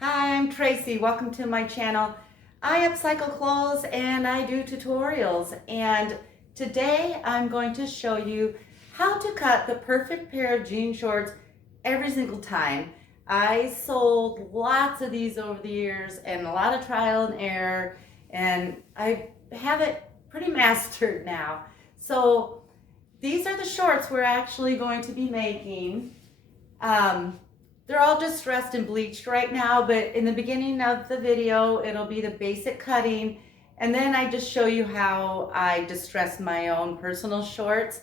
Hi, I'm Tracy. Welcome to my channel. I upcycle clothes and I do tutorials. And today I'm going to show you how to cut the perfect pair of jean shorts every single time. I sold lots of these over the years and a lot of trial and error, and I have it pretty mastered now. So these are the shorts we're actually going to be making. They're all distressed and bleached right now, but in the beginning of the video, it'll be the basic cutting. And then I just show you how I distress my own personal shorts.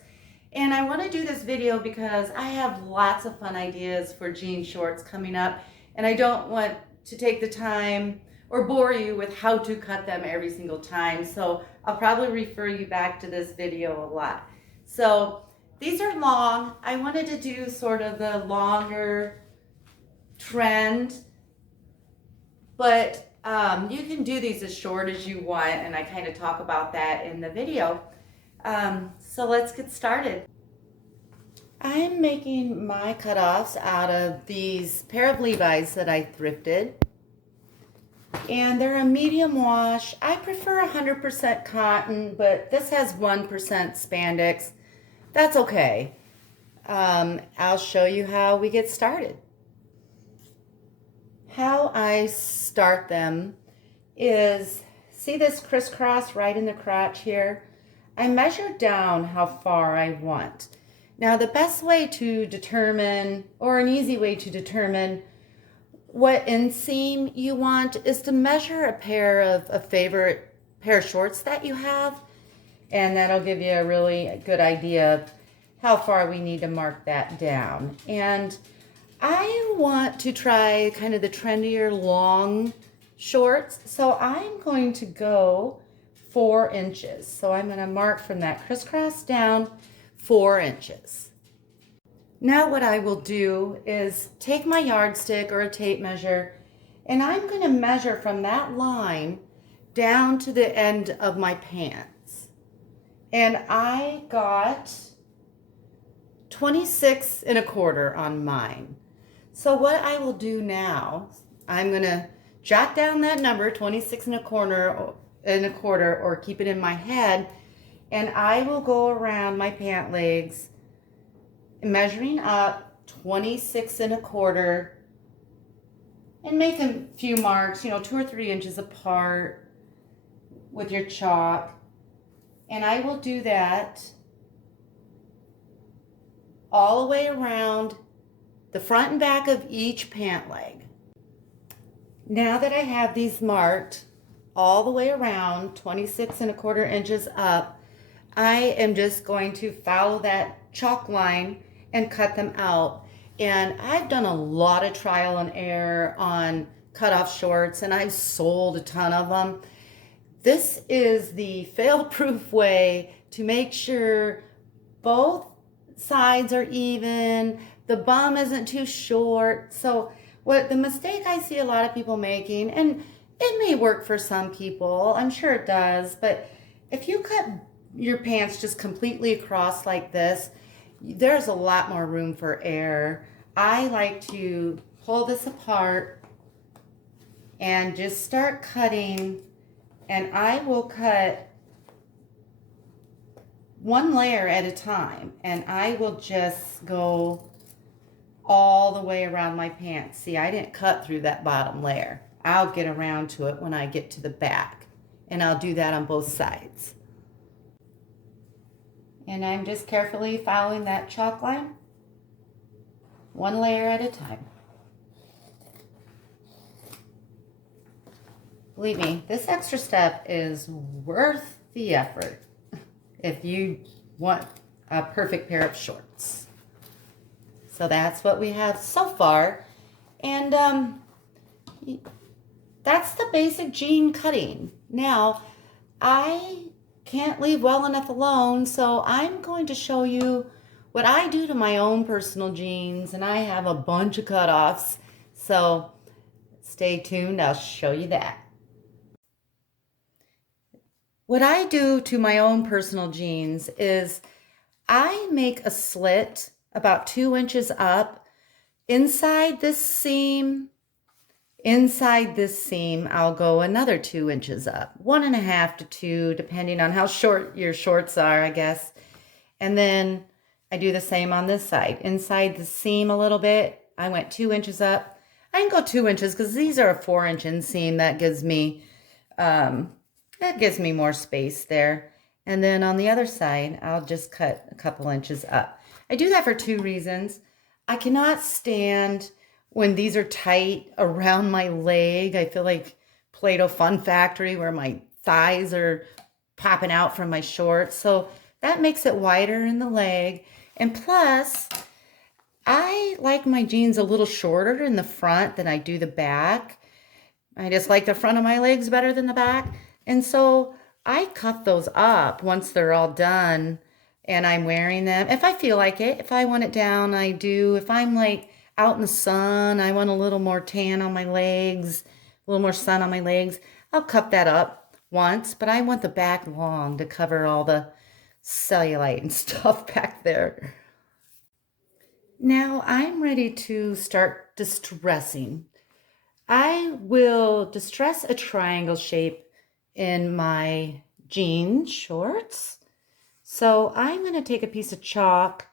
And I want to do this video because I have lots of fun ideas for jean shorts coming up. And I don't want to take the time or bore you with how to cut them every single time. So I'll probably refer you back to this video a lot. So these are long. I wanted to do sort of the longer trend, but you can do these as short as you want, and I kind of talk about that in the video. So let's get started. I'm making my cutoffs out of these pair of Levi's that I thrifted, and they're a medium wash. I prefer 100% cotton, but this has 1% spandex. That's okay. I'll show you how we get started. How I start them is, see this crisscross right in the crotch here? I measure down how far I want. Now the best way to determine, or an easy way to determine what inseam you want, is to measure a favorite pair of shorts that you have, and that'll give you a really good idea of how far we need to mark that down. And I want to try kind of the trendier long shorts, so I'm going to go 4 inches. So I'm going to mark from that crisscross down 4 inches. Now what I will do is take my yardstick or a tape measure, and I'm going to measure from that line down to the end of my pants. And I got 26 1/4 on mine. So what I will do now, I'm going to jot down that number, 26 1/4, or keep it in my head, and I will go around my pant legs, measuring up 26 1/4, and make a few marks, 2 or 3 inches apart with your chalk. And I will do that all the way around the front and back of each pant leg. Now that I have these marked all the way around 26 1/4 inches up, I am just going to follow that chalk line and cut them out. And I've done a lot of trial and error on cutoff shorts, and I've sold a ton of them. This is the fail-proof way to make sure both sides are even, the bum isn't too short. So what the mistake I see a lot of people making, and it may work for some people, I'm sure it does, but if you cut your pants just completely across like this, there's a lot more room for error. I like to pull this apart and just start cutting, and I will cut one layer at a time, and I will just go all the way around my pants. See, I didn't cut through that bottom layer. I'll get around to it when I get to the back, and I'll do that on both sides. And I'm just carefully following that chalk line, one layer at a time. Believe me, this extra step is worth the effort if you want a perfect pair of shorts. So that's what we have so far. And that's the basic jean cutting. Now, I can't leave well enough alone, so I'm going to show you what I do to my own personal jeans, and I have a bunch of cutoffs. So stay tuned, I'll show you that. What I do to my own personal jeans is I make a slit about 2 inches up inside this seam Inside this seam, I'll go another 2 inches up, 1.5 to 2, depending on how short your shorts are, I guess. And then I do the same on this side. Inside the seam a little bit, I went 2 inches up. I can go 2 inches because these are a 4-inch inseam. That gives me more space there. And then on the other side, I'll just cut a couple inches up. I do that for 2 reasons. I cannot stand when these are tight around my leg. I feel like Play-Doh Fun Factory where my thighs are popping out from my shorts. So that makes it wider in the leg. And plus, I like my jeans a little shorter in the front than I do the back. I just like the front of my legs better than the back. And so I cut those up once they're all done and I'm wearing them. If I feel like it, if I want it down, I do. If I'm like out in the sun, I want a little more tan on my legs, a little more sun on my legs, I'll cut that up once, but I want the back long to cover all the cellulite and stuff back there. Now I'm ready to start distressing. I will distress a triangle shape in my jean shorts. So I'm going to take a piece of chalk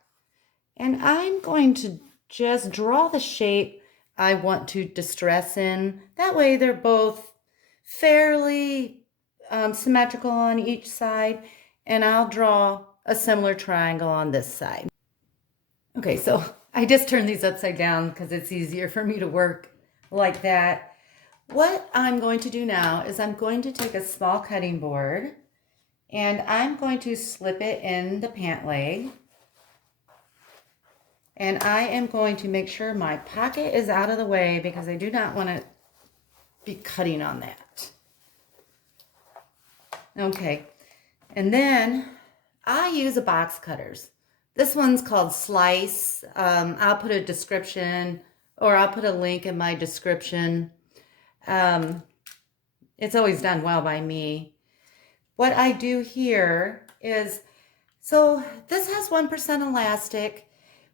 and I'm going to just draw the shape I want to distress in. That way they're both fairly symmetrical on each side, and I'll draw a similar triangle on this side. Okay, so I just turned these upside down because it's easier for me to work like that. What I'm going to do now is I'm going to take a small cutting board and I'm going to slip it in the pant leg. And I am going to make sure my pocket is out of the way because I do not want to be cutting on that. Okay, and then I use a box cutters. This one's called Slice. I'll put a description, or I'll put a link in my description. It's always done well by me. What I do here is, so this has 1% elastic,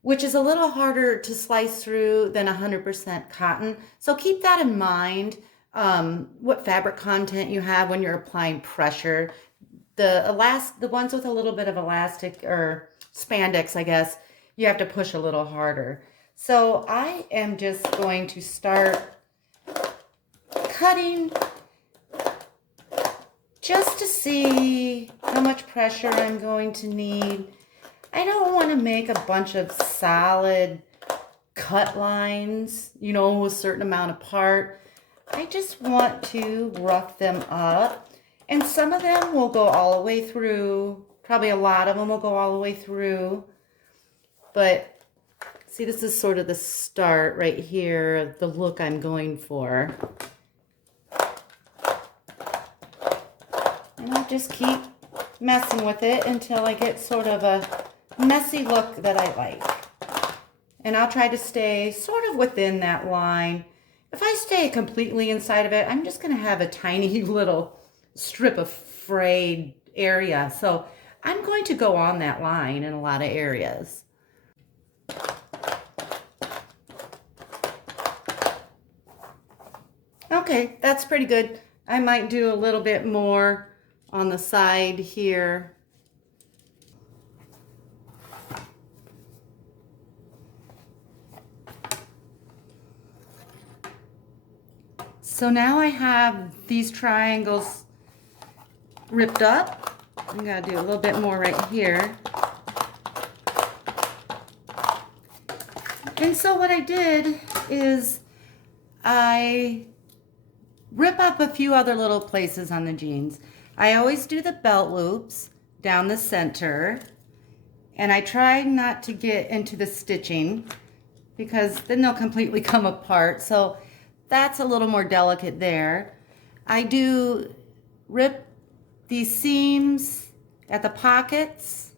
which is a little harder to slice through than 100% cotton. So keep that in mind, what fabric content you have when you're applying pressure. The ones with a little bit of elastic or spandex, I guess, you have to push a little harder. So I am just going to start cutting just to see how much pressure I'm going to need. I don't want to make a bunch of solid cut lines, you know, a certain amount apart. I just want to rough them up. And some of them will go all the way through. Probably a lot of them will go all the way through. But see, this is sort of the start right here of the look I'm going for. And I'll just keep messing with it until I get sort of a messy look that I like. And I'll try to stay sort of within that line. If I stay completely inside of it, I'm just going to have a tiny little strip of frayed area. So I'm going to go on that line in a lot of areas. Okay, that's pretty good. I might do a little bit more on the side here. So now I have these triangles ripped up. I'm gonna do a little bit more right here. And so what I did is I rip up a few other little places on the jeans. I always do the belt loops down the center, and I try not to get into the stitching because then they'll completely come apart. So that's a little more delicate there. I do rip these seams at the pockets,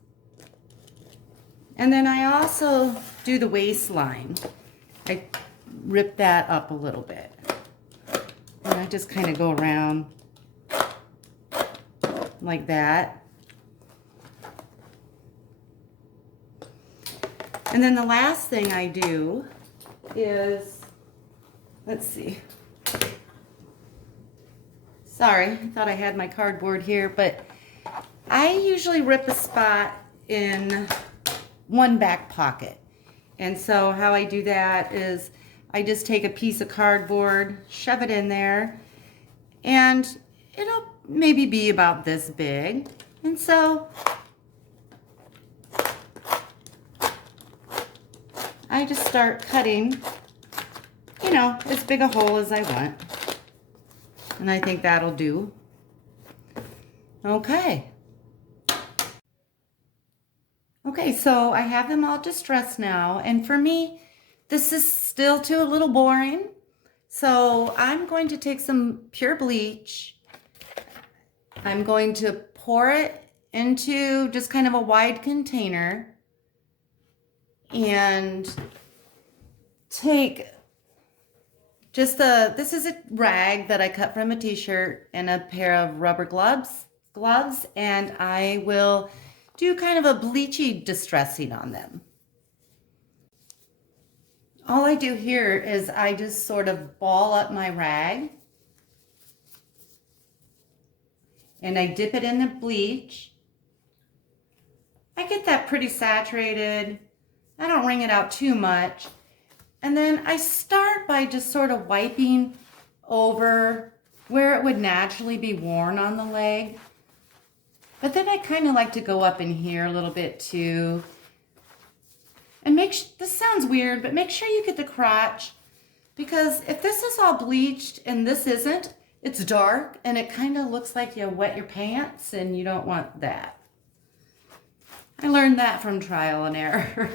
and then I also do the waistline. I rip that up a little bit, and I just kind of go around like that. And then the last thing I do is, let's see, Sorry, I thought I had my cardboard here, but I usually rip a spot in one back pocket. And so how I do that is I just take a piece of cardboard, shove it in there, and it'll maybe be about this big. And so I just start cutting, you know, as big a hole as I want. And I think that'll do. Okay. Okay, so I have them all distressed now, and for me, this is still too a little boring. So I'm going to take some pure bleach. I'm going to pour it into just kind of a wide container and take just this is a rag that I cut from a t-shirt and a pair of rubber gloves, and I will do kind of a bleachy distressing on them. All I do here is I just sort of ball up my rag and I dip it in the bleach. I get that pretty saturated. I don't wring it out too much. And then I start by just sort of wiping over where it would naturally be worn on the leg. But then I kind of like to go up in here a little bit too. And this sounds weird, but make sure you get the crotch, because if this is all bleached and this isn't, it's dark and it kind of looks like you wet your pants, and you don't want that. I learned that from trial and error.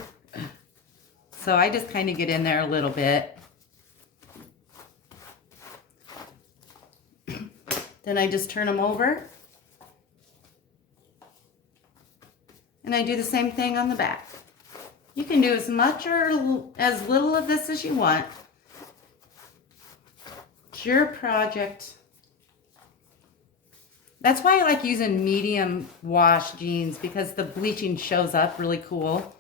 So I just kind of get in there a little bit. Then I just turn them over. And I do the same thing on the back. You can do as much or as little of this as you want. It's your project. That's why I like using medium wash jeans, because the bleaching shows up really cool.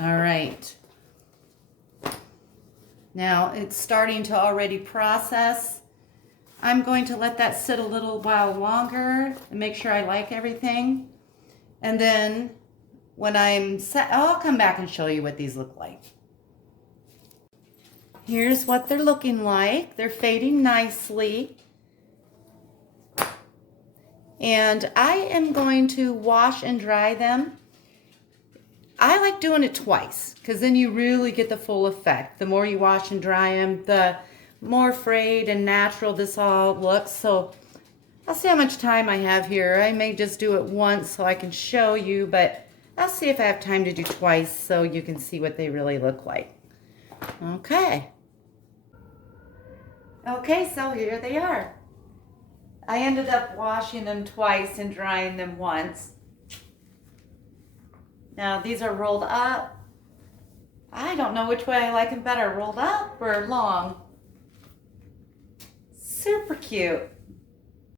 All right. Now it's starting to already process. I'm going to let that sit a little while longer and make sure I like everything. And then when I'm set, I'll come back and show you what these look like. Here's what they're looking like. They're fading nicely. And I am going to wash and dry them. I like doing it twice, because then you really get the full effect. The more you wash and dry them, the more frayed and natural this all looks. So I'll see how much time I have here. I may just do it once so I can show you, but I'll see if I have time to do twice so you can see what they really look like. Okay. Okay, so here they are. I ended up washing them twice and drying them once. Now these are rolled up. I don't know which way I like them better, rolled up or long. Super cute.